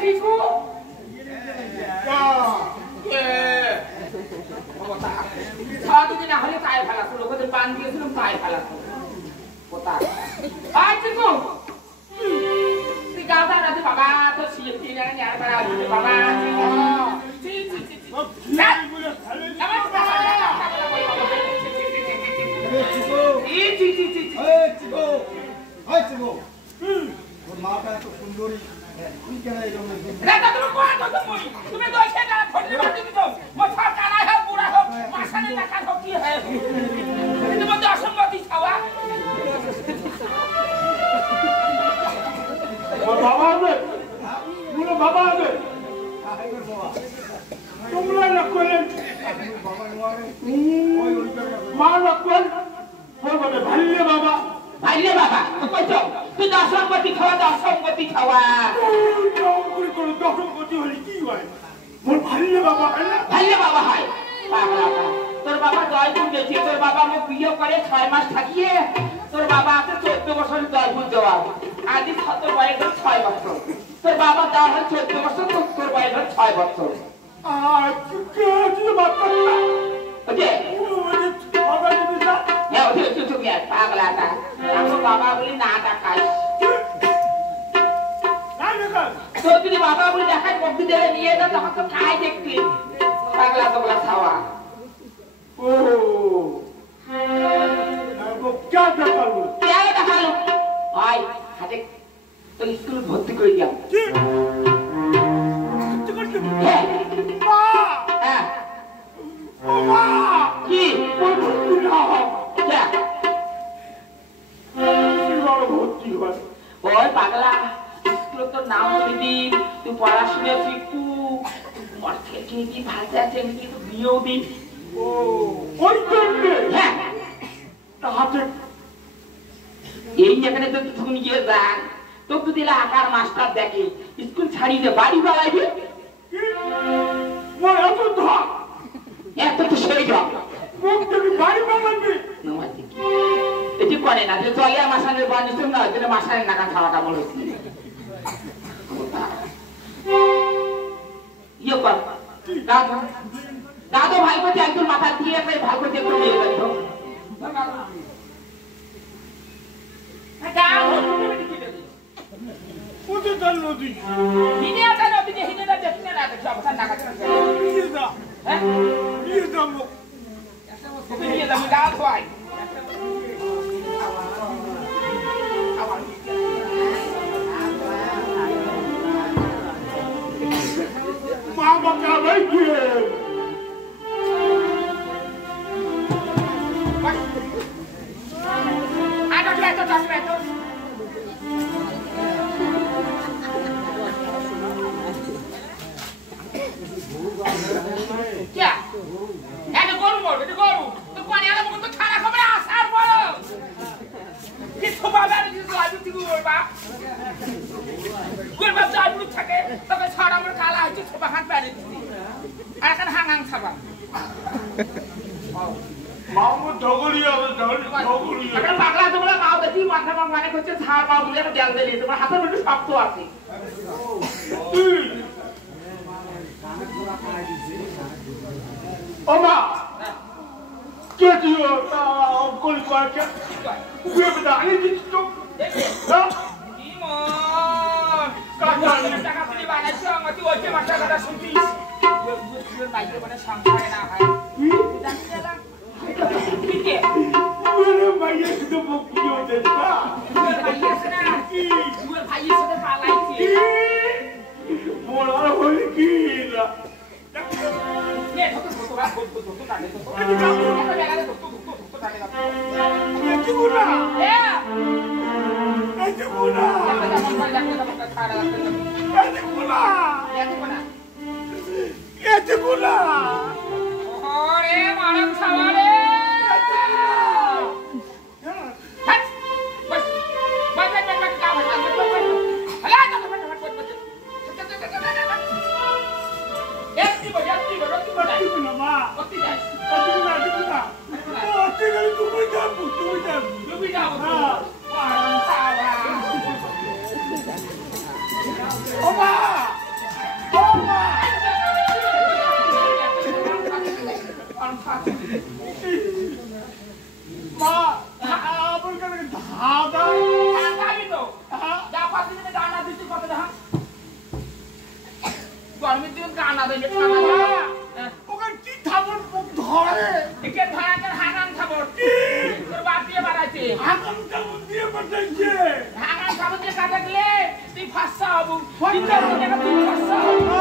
Ciku. Ya. Kota. Satu দিন হলে তাই ফেলাতো লোকদের বান দিয়েছিলাম তাই ফেলাতো কতা আই চিকু তুই গাওটা রাতে বাবা তো সিএফটি না আর বাবা বাবা চি চি চি না ওর মাটা এত সুন্দরী তুই কেন এরকম তুমি তো সেটা ধরে মাটি দিছো মাথা কালা হয় বুড়া হোক মাথানে টাকা হোক কি হয় কিন্তু মধ্যে অসম্মতি খাওয়া ও বাবা হবে পুরো বাবা হবে তোমরা না করেন মা না করেন বলে ভাইলে বাবা কইছো তুই অসম্মতি খাওয়া অসম্মতি খাওয়া দশমপতি হলে কি হয় মোর ভাইলে বাবা হয় না ভাইলে বাবা হয় তোর বাবা জয়পুর গেছে তোর বাবা মোক বিয়ে করে 6 মাস থাকিয়ে তোর বাবা আছে 14 বছর জয়পুর যাওয়া আদি তোর বয়স 6 বছর তোর বাবা যা হয় 14 বছর তোর বয়স 6 বছর আর কে ছিল বাবা ওকে বাবা যদি না হ্যাঁ ওকে তুমি পাগলাটা আমার বাবা বলি না টাকাই তো যদি বাবা বলি দেখাই বক্তি দেবে নিয়ে যা তখন তো খাই দেখতি পাগলা তো বলা খাওয়া ও क्या দেখালো क्या দেখালো ভাই হাতে তো স্কুল ভর্তি করে দিও হ্যাঁ মা হ্যাঁ ও মা কি ভর্তি না হোক क्या ভর্তি হয় ওই পাগলা স্কুল তো নাম দিবি তুই পড়াশোনা শিখু অর্থে চিনি ভাষা চিনি তো বিয়েও দি ও ওই জন্য হ্যাঁ তাহাতে এই এখানে তো তুমি গিয়ে যা তো তুই দিলা আকার মাস্টার দেখে স্কুল ছাড়িয়ে দে বাড়ি বাড়াইবি মোর এত ধক এত তো সেই যাও মুখ থেকে বাড়ি বানাবি এটি করে না যে চলে মাসানের বানিস না যেটা মাসানের নাকা খাওয়াটা বলে ইয়ে কর দাদু ভাই করতে একদম মাথা দিয়ে ভাই করতে একটু নিয়ে যাবো কোথায় তার নদী হিনে আছে নদী যে হিনে না দেখনে না দেখো অবস্থা নাকা নিয়ে যা হ্যাঁ নিয়ে যাবো তুমি নিয়ে যাবি দাও ভাই বাবা কাবাই দিয়ে क्या ऐसे करू मोड़ ये करू तो कौन यार मुझे तो खाना खबर आसार बोलो किसको बाबा ने जिसको आज तक गुड़ बाप जान बुझ सके तो मैं छाड़ा में काला है जिसको बाहर पहने थी अरे kan hangang साबा मामू ढोगलिया ढोगलिया अगर पागला तो बोला माँ देखी माथा माँ माने कुछ छाड़ माँ बोले तो जल दे ले तो हाथ में भी सब तो आती ओमा क्या दियो कोई कोई क्या वे बता नहीं जिसको हाँ kakak kakak beli banyak sih nggak tuh aja masa kata sunti gue naik pada sangkai nah dan jalan gitu मेरे भैया तो मुक्तियों देता gue bayar sana gue bayar sana palai sih बोला होली कीला nih tuh tadi tuh ये चुना ya ये चुना ये चुना Ore malam sawale. Hat. Bas. Bas ka. Hala ta. Yati ba roti ba dai. चुना माँ Roti dai. चुना oh tinggal tunggu jamu Lebih jauh. Malam sawale. Oma মা আমার কাছে ধাঁধা আমি তো যা পাচ্ছি গানা দিচ্ছি কত দেখা গরমের দিন গানা দেবে ওখানে কি থাবর ধরে একে ধরাকে হাগান খাবর তোর বাপ দিয়ে বাড়াইছে হাগান থাবর দিয়ে বাড়াইছে হাগান খাবর দিয়ে কাটা গেলে তুই ফাঁসা হবু তুই ফাঁসা হবু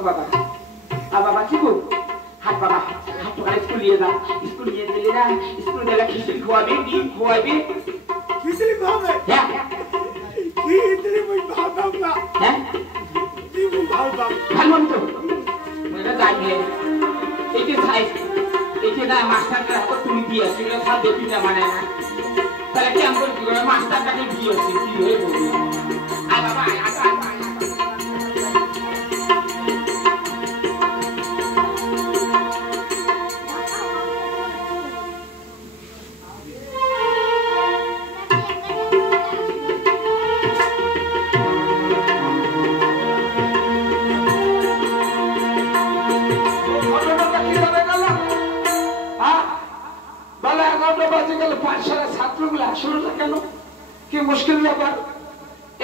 বাবা বাবা কি গো হাত বাবা হাত তো স্কুল নিয়ে যা স্কুল নিয়ে গেলে না স্কুল গেলে খিচুড়ি খোয়াবি ডিম খোয়াবি খিচুড়ি খাবে হ্যাঁ খিচুড়ি মই ভাবতাম না হ্যাঁ কি ভাবতাম ভালো তো মেয়েরা যাই হে এইটি সাইজ এইটি না মাস্টারকে হাতে তুমি দিয়ে সেগুলো সব দেখি না মানে না তাহলে কি আমি কি করে মাস্টারটাকে দিয়েছি কি হয়ে বলবো আয় বাবা আয় আয়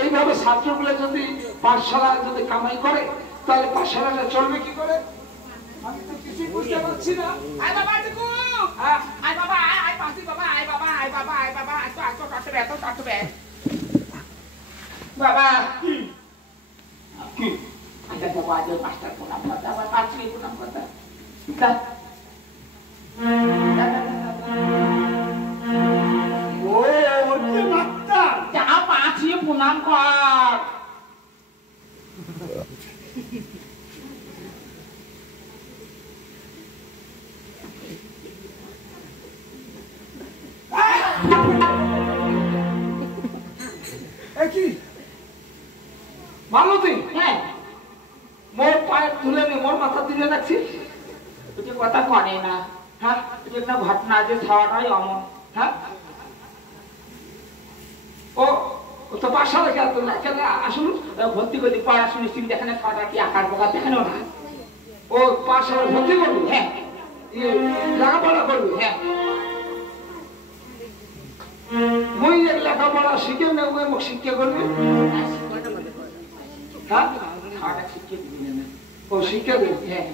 এইভাবে ছাত্রগুলো যদি পাঠশালা যদি কামাই করে তাহলে পাঠশালাটা চলবে কি করে আমি তো কিছু বুঝতে পারছি না আয় বাবা টিকু আয় বাবা আয় পাশি বাবা আয় বাবা আয় বাবা আয় বাবা আয় তো কাটবে বাবা কি আচ্ছা বাবা আজ মাস্টার প্রণাম করতে আবার পাঁচলি প্রণাম করতে প্রণাম কর মালতী হ্যাঁ মোর পায়ে তুলে নি মোর মাথা তুলে রাখছিস তুই কথা কনে না হ্যাঁ এটা একটা ঘটনা যে খাওয়াটাই অমন হ্যাঁ ও তো পাঠশালা খেলতো না কেন আসলে ভর্তি করলি পড়াশুনি স্ত্রী দেখানে খাওয়াটা কি আকার প্রকার দেখানো না ও পাঠশালা ভর্তি করবি হ্যাঁ লেখাপড়া করবি হ্যাঁ মই লেখাপড়া শিখে না ওই মুখ শিক্ষা করবি হ্যাঁ খাওয়াটা শিক্ষা দিবি না ও শিক্ষা দিবি হ্যাঁ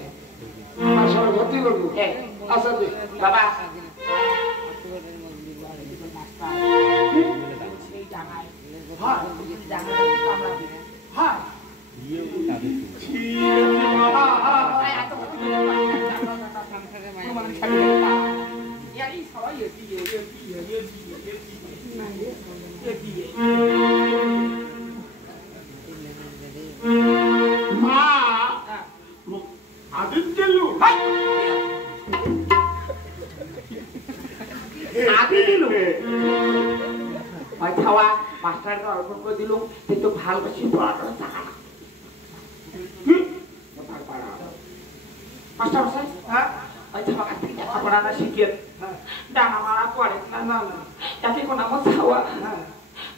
পাঠশালা ভর্তি করবি হ্যাঁ আচ্ছা বাবা মাস্টারকে অর্পণ করে দিল কিন্তু ভালোবাসি পড়াটা মাস্টার মশাই হ্যাঁ লেখাপড়া না শিখে ডাঙা মারা করে না না যাতে কোন আমার ছাওয়া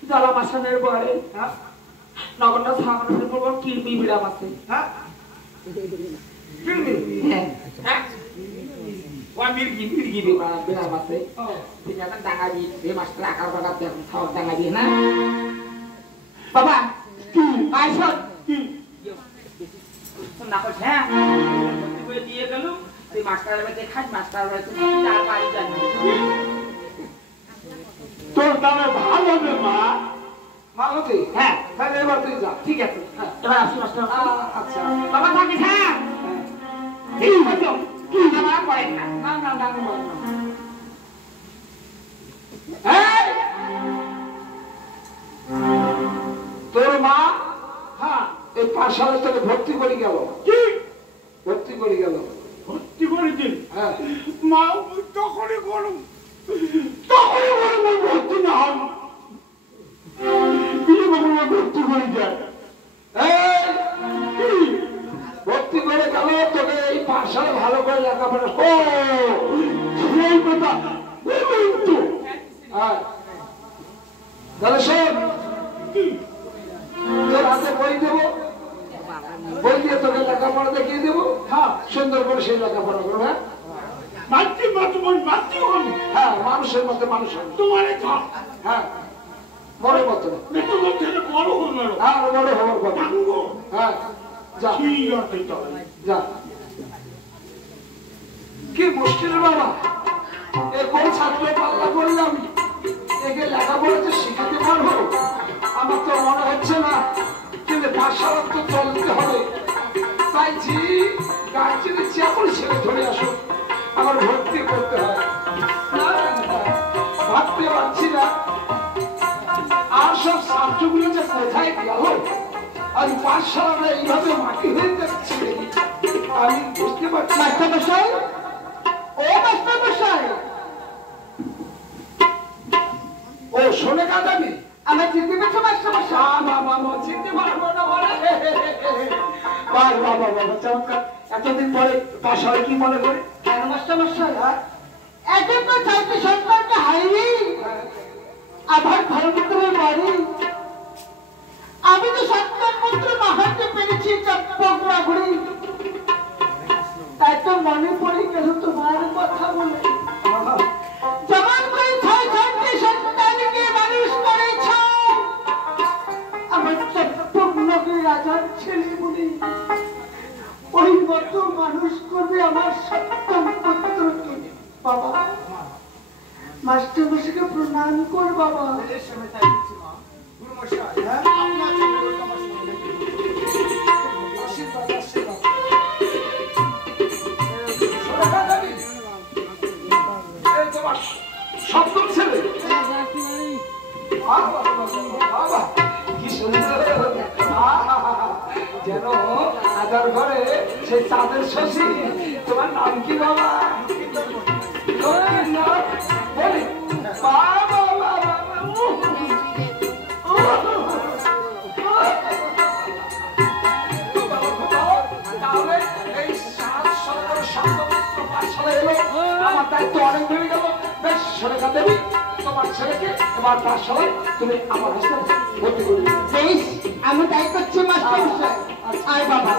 জলা মাসানের পরে নগরটা ছাওয়ানোর পর কিরমি বিড়াম আছে হ্যাঁ হ্যাঁ হ্যাঁ ওয়া মির্গি বিড়াম আছে ঠিক আছে ডাঙা দি এই মাস্টার আকার বাগাত দেখুন ছাওয়া ডাঙা দিয়ে না বাবা আইসন না কইছ হ্যাঁ তুই দিয়ে গেল তুই মাস্টারের বাড়িতে খাস মাস্টার বাড়িতে চার বাড়ি জানি তোর দামে ভালো হবে মা ভালো তুই হ্যাঁ তাহলে এবার তুই যা ঠিক আছে এবার আসি মাস্টার আচ্ছা বাবা থাকিস হ্যাঁ এই হতো কি আমার করে না না না না এই তোর মা হ্যাঁ এই পাঠশালায় তোকে ভর্তি করে গেল কি ভর্তি করে গেল ভর্তি করেছি হ্যাঁ মা তখনই করুন ভর্তি না হন ভর্তি করে যায় ভর্তি করে গেল তোকে এই পাঠশালা ভালো করে লেখাপড়া ও সেই কথা হ্যাঁ তাহলে শোন তোর হাতে বই দেবো বই দিয়ে তোকে লেখাপড়া দেখিয়ে দেবো হ্যাঁ সুন্দর করে সেই লেখাপড়া করো হ্যাঁ হ্যাঁ মানুষের মধ্যে মানুষ তোমার হ্যাঁ বড় মতো বড় হল হ্যাঁ বড় হওয়ার কথা হ্যাঁ যা যা কি মুশকিল বাবা এ কোন ছাত্র পাল্লা করলাম একে লেখাপড়া যে শিখাতে পারবো আমার তো মনে হচ্ছে না কিন্তু পাঠশালা তো চলতে হবে চাইছি গাছের চাকর ছেলে ধরে আসো, আমার ভর্তি করতে হয়। ভাবতে পারছি না আর সব ছাত্রগুলো যে কোথায় গেল, আর পাঠশালাটা এইভাবে মাটি হয়ে যাচ্ছে আমি বুঝতে পারছি। মাস্টারমশাই, ও মাস্টারমশাই, ও শোনে কাঁদাবি আমার চিনতে পেরেছো মাস্টারমশাই? চিনতে পারবো না বলে বাবা বাবা চমৎকার। এতদিন পরে পাশায় কি মনে করে? কেন মাস্টারমশাই? এখন তো চাইতে সন্তানটা হারিয়ে আবার ভালো করতে পারি। আমি তো সন্তান মন্ত্র মাহাতে পেরেছি চম্পক নাগরী, তাই তো মনে পড়ে গেল তোমার কথা বলে। যেমন করে ছয় ছয়টি সন্তানকে মানুষ করেছ, আমার চম্পক নগরী রাজার ছেলে বলে ওই মতো মানুষ করবে আমার সপ্তম পুত্রকে। বাবা, মাস্টারমশাইকে প্রণাম কর বাবা। সপ্তম ছেলে কি সুন্দর, যেন আদার ঘরে সেই চাঁদের শশী। তোমার নাম কি বাবা? বলি বাবা বাবা। তাহলে এই 7 সপ্তম পাঠশালা এলো, আমার দায়িত্ব অনেক বেড়ে গেল। বেশ সুরেখা দেবী, তোমার ছেলেকে তোমার পাঠশালায় তুমি আমার হাসতে ভর্তি করে দিবে। বেশ, আমি তাই করছি মাস্টারমশাই। আয় বাবা।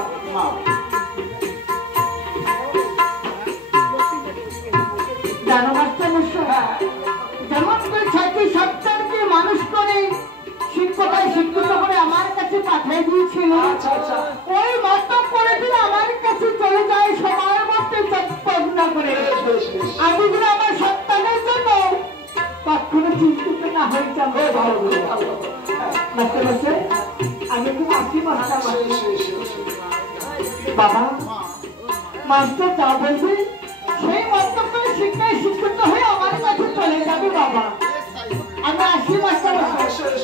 জানো মাস্টারমশাই, যেমন করে ছয়টি সন্তানকে মানুষ করে শিক্ষকতায় শিক্ষিত করে আমার কাছে পাঠিয়ে দিয়েছিল, ওই মতো করে দিন আমার কাছে চলে যায় সময়ের মধ্যে চম্পকনা করে। আমি যেন আমার সন্তানের জন্য কখনো চিন্তিত না হয়ে যাবো। মাস্টারমশাই, আমি খুব আসি মাস্টারমশাই। বাবা, মাস্টার যা বলবে সেই মতো করে শিক্ষায় শিক্ষিত হয়ে আমার কাছে চলে যাবে। বাবা, আমি আসি মাস্টারমশাই।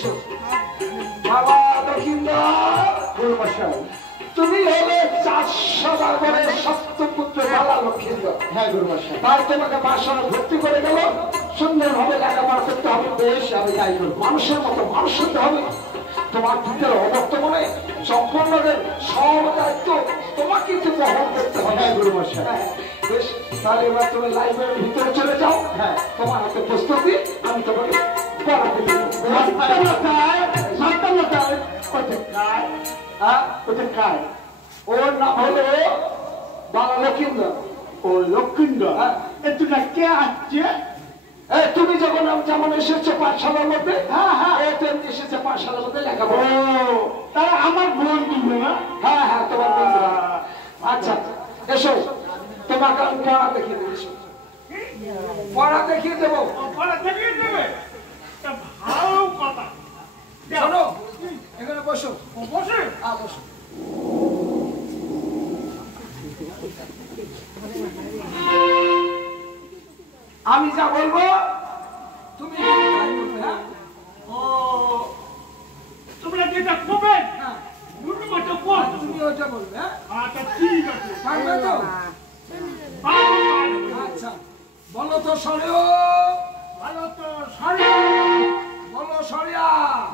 বাবা দক্ষিণদার, তুমি হলে 400 বাগরের সপ্তম পুত্র বাবা লক্ষ্মীন্দর। হ্যাঁ গুরুমশাই। তাই তোমাকে পাঠশালা ভর্তি করে গেল। সুন্দরভাবে লেখাপড়া করতে হবে। বেশ, আমি তাই করবো। মানুষের মতো মানুষ হতে হবে। তোমার পিতার অবর্তমানে সম্পূর্ণদের সব দায়িত্ব তোমাকে বহন করতে হবে। হ্যাঁ গুরুমশাই। বেশ, তাহলে এবার তুমি লাইব্রেরির ভিতরে চলে যাও। হ্যাঁ, তোমার হাতে প্রস্তুতি, আমি তোমাকে পড়াতে দেবো। ওর নাম হলো বাবা লক্ষিন্দর। ও লক্ষিন্দর, একটু না কে আসছে? তুমি যখন যেমন এসেছো পাঠশালার মধ্যে, তেমনি এসেছে পাঠশালার মধ্যে লেখাপড়া। তারা আমার বন্ধু না? হ্যাঁ হ্যাঁ, তোমার বন্ধু। আচ্ছা এসো, তোমাকে আমি পড়া দেখিয়ে দেবো। পড়া দেখিয়ে দেবো। ভালো কথা। শোনো, এখানে বসো। বসে বসো। আমি যা বলবো তুমি হ্যাঁ? ও, তোমরা যেটা করবে তুমি ওটা বলবে। হ্যাঁ, আচ্ছা ঠিক আছে। পারবে তো? আচ্ছা, বলো তো সরিয়া। ভালো তো সরিয়া। বলো সরিয়া।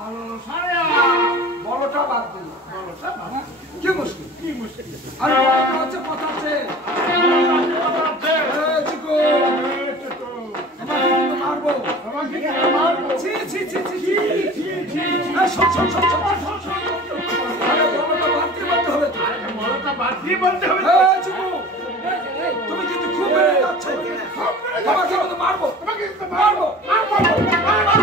ভালো সরিয়া। বলোটা বাদ দিল। বলোটা বাদ। কি মুশকিল? কি মুশকিল? আর বলোটা হচ্ছে কথা আছে। আমাকে কিন্তু মারবো। আমাকে মারবো। ছি ছি ছি ছি ছি ছি ছি। শোন শোন শোন শোন শোন। আরে বলোটা বাদ দিয়ে বলতে হবে তো। আরে বলোটা বাদ দিয়ে বলতে হবে। তুমি কিন্তু খুব বেড়ে যাচ্ছ। তোমাকে কিন্তু মারবো। তোমাকে কিন্তু মারবো মারবো মারবো।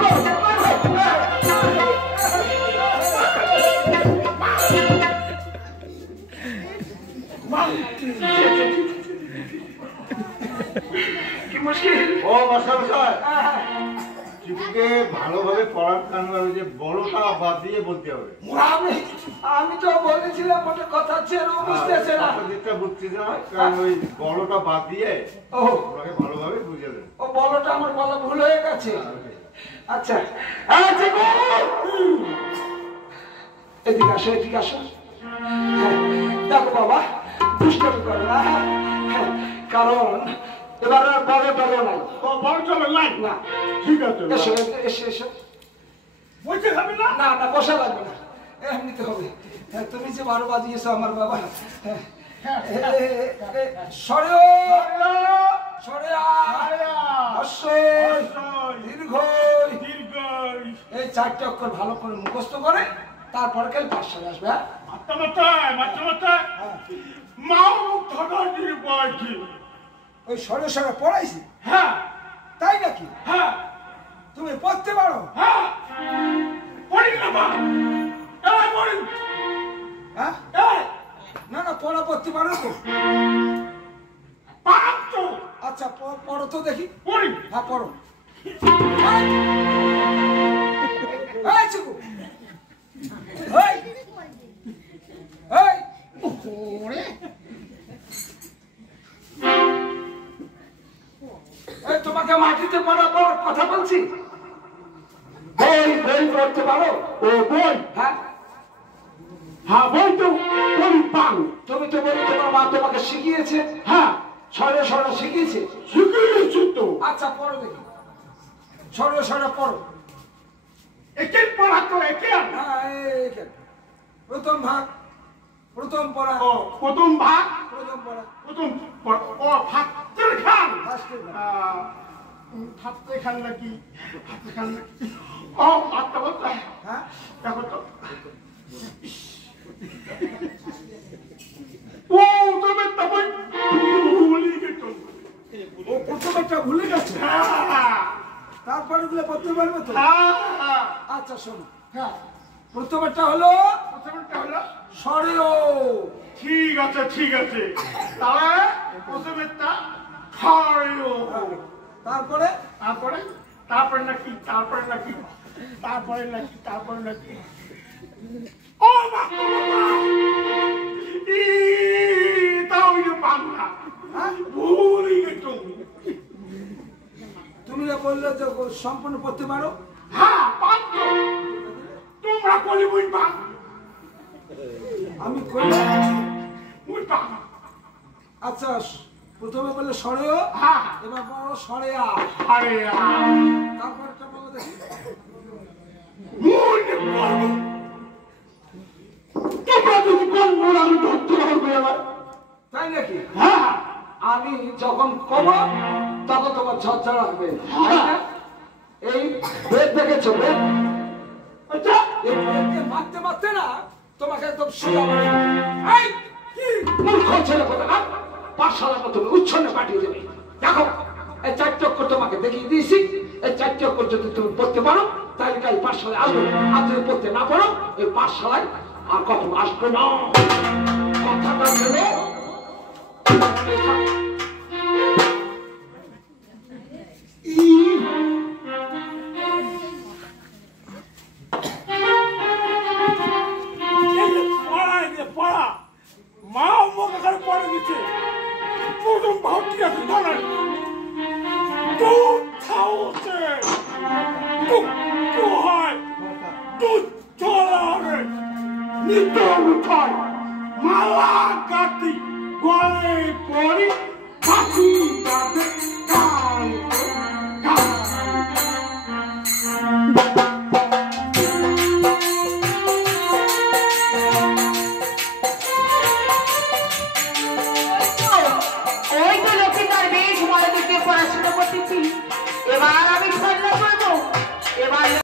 কি মুশকিল? ও মাস্টারমশাই, ছেলেকে ভালোভাবে পড়ানো হবে, যে বড়টা বাদ দিয়ে বলতে হবে। আমি তো বলেছিলাম ওটা কথা ছিল, বুঝতেছে না। যেটা বুঝছি না, কারণ ওই বড়টা বাদ দিয়ে ও ওনাকে ভালোভাবে বুঝে দেন। ও বড়টা আমার বলা ভুল হয়ে গেছে। আচ্ছা এদিকে আসো, এদিকে আসো। দেখো বাবা, দুষ্টমি করো না, কারণ এবার আর বড় টলো নাই। বড় চলে নাই না, ঠিক আছে, এসো এসো এসো। বলতে হবে না। না না, বসা লাগবে না, এমনিতে হবে। তুমি যে 12 বাজিয়েছো আমার বাবা। সরেও সরে এই 4টে অক্ষর ভালো করে মুখস্থ করে তারপরে কাল পাঠশালা আসবে। ওই সরে সরে পড়াইছি। হ্যাঁ তাই নাকি? হ্যাঁ তুমি পড়তে পারো? হ্যাঁ পড়ি না মা, এই পড়ি। হ্যাঁ এই না না, পড়া পড়তে পারো তো? পাপ তো। আচ্ছা পড়ো তো দেখি। পড়ি। হ্যাঁ পড়ো। এই চিকু, এই এই এই তোমাকে মাটিতে পড়া কথা বলছি। বই বই পড়তে পারো? ও বই? হ্যাঁ হ্যাঁ বই তো পড়ি পান। তুমি তো বলি তোমার মা তোমাকে শিখিয়েছে। হ্যাঁ সরে সরে শিখিয়েছে। শিখিয়েছি তো। আচ্ছা পড়ো দেখি, সরে সরে পড়ো। একে পড়া তো একে। হ্যাঁ এইখানে প্রথম ভাগ, প্রথম পড়া। ও প্রথম ভাগ, প্রথম পড়া, প্রথম ও ভাতের খান। ফার্স্টের ভাগ। ভাতের খান নাকি ভাতের খান নাকি? ও ভাতটা বলতে। হ্যাঁ দেখো তো। ও তবে তবে ভুলে গেছো। ও প্রথমটা ভুলে গেছে, হ্যাঁ তারপরে গুলো পড়তে পারবে তো? হ্যাঁ আচ্ছা শোনো, হ্যাঁ প্রথমটা হলো প্রথমটা হলো। সরেও। ঠিক আছে ঠিক আছে, তাহলে প্রথমেরটা খাড়িও। তারপরে তারপরে তারপরে নাকি তারপরে নাকি তারপরে নাকি তারপরে নাকি ও তাও বাংলা। হ্যাঁ ভুলে গেছো। তুমি যে বললে যে সম্পূর্ণ পড়তে পারো। হ্যাঁ পাচ্ছ, তোমরা বলি বুঝবা। আমি করি। বুঝবা। আচ্ছা প্রথমে বললে সরেও, হ্যাঁ এবার বলো সরেয়া। আরে তারপরটা বলো দেখি। মনে করবো তোমরা যদি বলবো আমি ধরতে হবে এবার। তাই নাকি? হ্যাঁ আমি যখন কব তখন তোমার ঝরঝর হবে, তাই না? এই বেদ দেখেছো? বেদ আচ্ছা এই বেদকে মারতে মারতে না তোমাকে একদম সোজা করে দেবে। এই কি মূর্খ ছেলে কোথাকার, পাঠশালার মতো উচ্ছন্নে পাঠিয়ে দেবে। দেখো এই 4টে অক্ষর তোমাকে দেখিয়ে দিয়েছি, এই 4টে অক্ষর যদি তুমি পড়তে পারো তাহলে কাল পাঠশালায় আসবে, আর যদি পড়তে না পারো এই পাঠশালায় আর কখনো আসবে না। কথাটা ভেবে পড়া মা আমাকে খালি পড়ে দিচ্ছে। প্রথম ভাবটি আছে জানেন, দুধ খাওয়াচ্ছে, দুধ হয়, দুধ চলা হবে, নিত্য উঠায়, মালা কাটি, গলে পড়ি, কাঠি কাটে, গান গান। ওই তো লক্ষ্মীকার বেশ মনোযোগ দিয়ে পড়াশোনা করতেছি। এবার আমি সন্ধ্যা করবো। এবার